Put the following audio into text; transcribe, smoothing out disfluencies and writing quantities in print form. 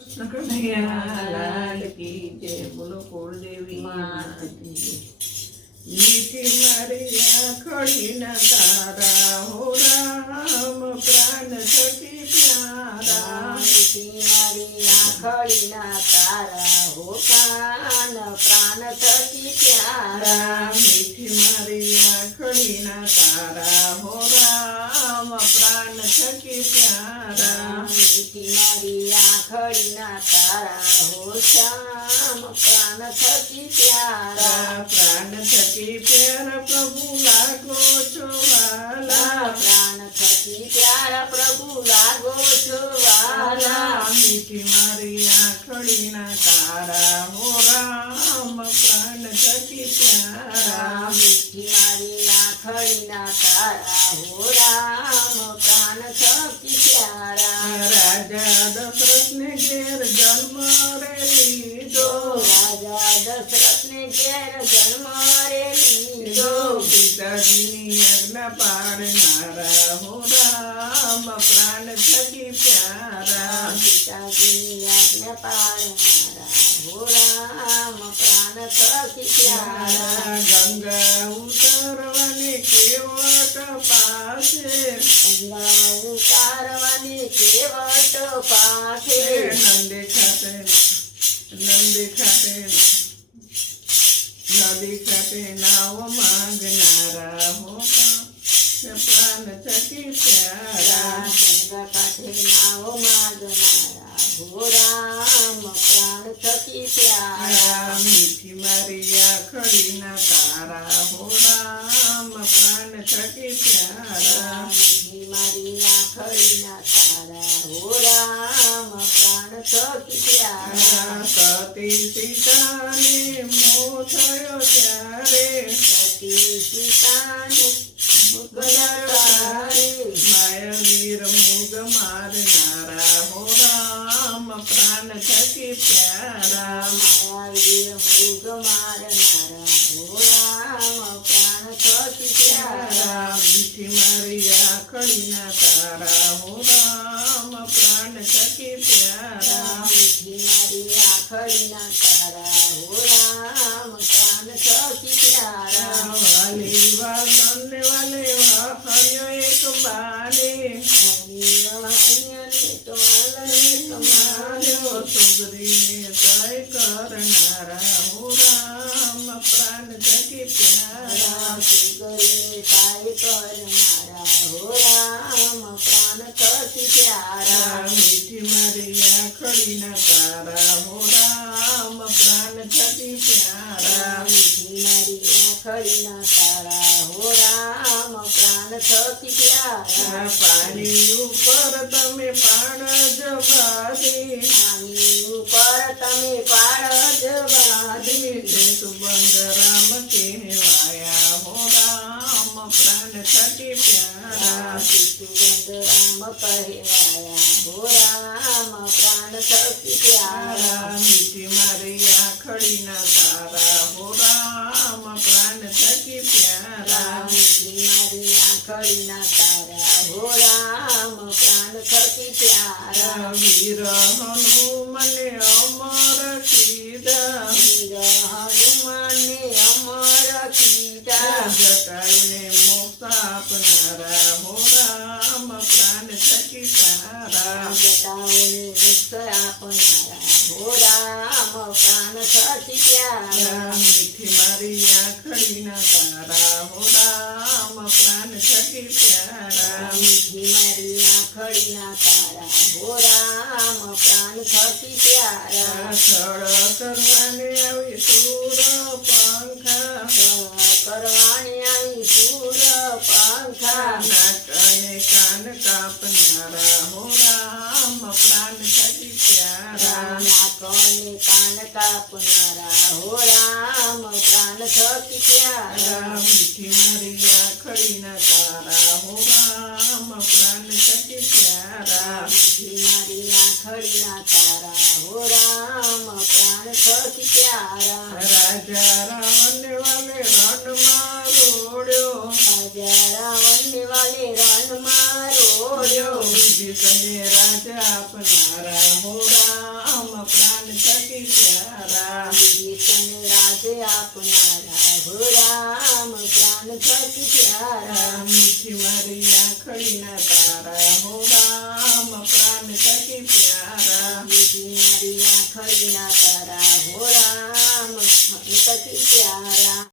કૃષ્ણ કનૈયા લાલ કી જય. બોલો કુળદેવી માત કી જય. મીઠી મારી આંખડીના તારા હો રામ પ્રાણ થકી પ્યારા. મીઠી મારી આંખડીના તારા હો કાન પ્રાણ થકી પ્યારા. મીઠી મારી આંખડીના તારા હો રામ પ્રાણ થકી પ્યારા. મીઠી મારી આંખડીના તારા હો શ્યામ પ્રાણ થકી પ્યારા. પ્રાણ થકી પ્યારા પ્રભુ લાગો છો વાલા. પ્રાણ થકી પ્યારા પ્રભુ લાગો છો વાલા. મીઠી મારી આંખડીના તારા હો રામ પ્રાણ થકી પ્યારા. મીઠી મારી આંખડીના તારા હો રામ પ્રાણ થકી પ્યારા. રાજા દશરથને ઘેર જન્મ રે લીધો. રાજા દશરથને ઘેર જન્મ રે લીધો. પિતાજીની આજ્ઞા પાડનારા હો રામ પ્રાણ થકી પ્યારા. પિતાજીની આજ્ઞા પાળનારા હો રામ પ્રાણ થકી પ્યારા. ગંગા ઉતરવાની કેવટ પાસે. ગંગા ઉતારવાની કેવટ પાસે. નંદી ખાતે નદી ખાતે નાવ માંગનારા હો પ્રાણ થકી પ્યારા. ગંગા કાંઠે નાવ માગનારા હો રામ પ્રાણ થકી પ્યારા. મીઠી મારી આંખડીના તારા હો રામ પ્રાણ થકી પ્યારા. મીઠી મારી આંખડીના તારા હો રામ પ્રાણ થકી પ્યારા. સતી સીતાને મોહ થયો ત્યારે. સતી સીતાને મુગલારે. માયવીર મુગ મારનારા હો રામ પ્રાણ થકી પ્યારા. માયાવીર મૃગ મારનારા હો રામ પ્રાણ થકી પ્યારા. મીઠી મારી આંખડીના તારા હો રામ પ્રાણ થકી પ્યારા. મીઠી મારી આંખડીના તારા હો રામ પ્રાણ થકી પ્યારા. વાલી વાલને વાલે હર્યો એક બાને. માર્યો સુગરીને તય કરનારા હો રામ પ્રાણ થકી પ્યારા. સુગરીને કાય કરનારા હો રામ પ્રાણ થકી પ્યારા. મીઠી મારી આંખડીના તારા હો રામ પ્રાણ થકી પ્યારા. મીઠી મારી આંખડીના તારા હો રામ પ્રાણ થકી પ્યારા. પાણી ઉપર તમે પાણજ બાંધી. પાણી ઉપર તમે પાળજ બાંધી. સુબંધ રામ કહેવાયા હો રામ પ્રાણ થકી પ્યારા. સુગંધ રામ કહેવાયા હો રામ પ્રાણ થકી પ્યારા. મીઠી મારી આંખડીના તારા હો રામ પ્રાણ થકી પ્યારા. મીઠી મારી આંખડીના તારા હો રામ પ્રાણ થકી પ્યારા. વીર હનુમને અમર કીધા. વીર હનુમાને અમર કીધા. જટાયુને મોક્ષ આપનારા હો રામ પ્રાણ થકી પ્યારા. જટાઓને મુક્ત આપનારા હો રામ પ્રાણ થકી પ્યારા. મીઠી મારી આંખડીના તારા હો રામ પ્રાણ થકી પ્યારા. મીઠી મારી આંખડીના તારા હો રામ પ્રાણ થકી પ્યારા. છળ કરવાને આવી સુર પંખા. કરવાણી આવી સુર પંખા. નાક અને કાન કાપનારા હો રામ પ્રાણ થકી પ્યારા. નાકોને કાન કાપનારા હો રામ પ્રાણ થકી પ્યારા. મીઠી મારી આંખડીના તારા હો રામ પ્રાણ થકી પ્યારા. મીઠી મારી આંખડીના તારા હો રામ પ્રાણ થકી પ્યારા. રાજા રાવણને વાલે રણમાં રોડ્યો. રાજા રાવણને વાલે રણમાં રોડ્યો. વિભીષણને રાજા આપનારા હો રામ આપનારા હો રામ પ્રાણ થકી પ્યારા મીઠી મારી આખડીના તારા હો રામ પ્રાણ થકી પ્યારા બીજી મારી આંખડીના તારા હો રામ થકી પ્યારા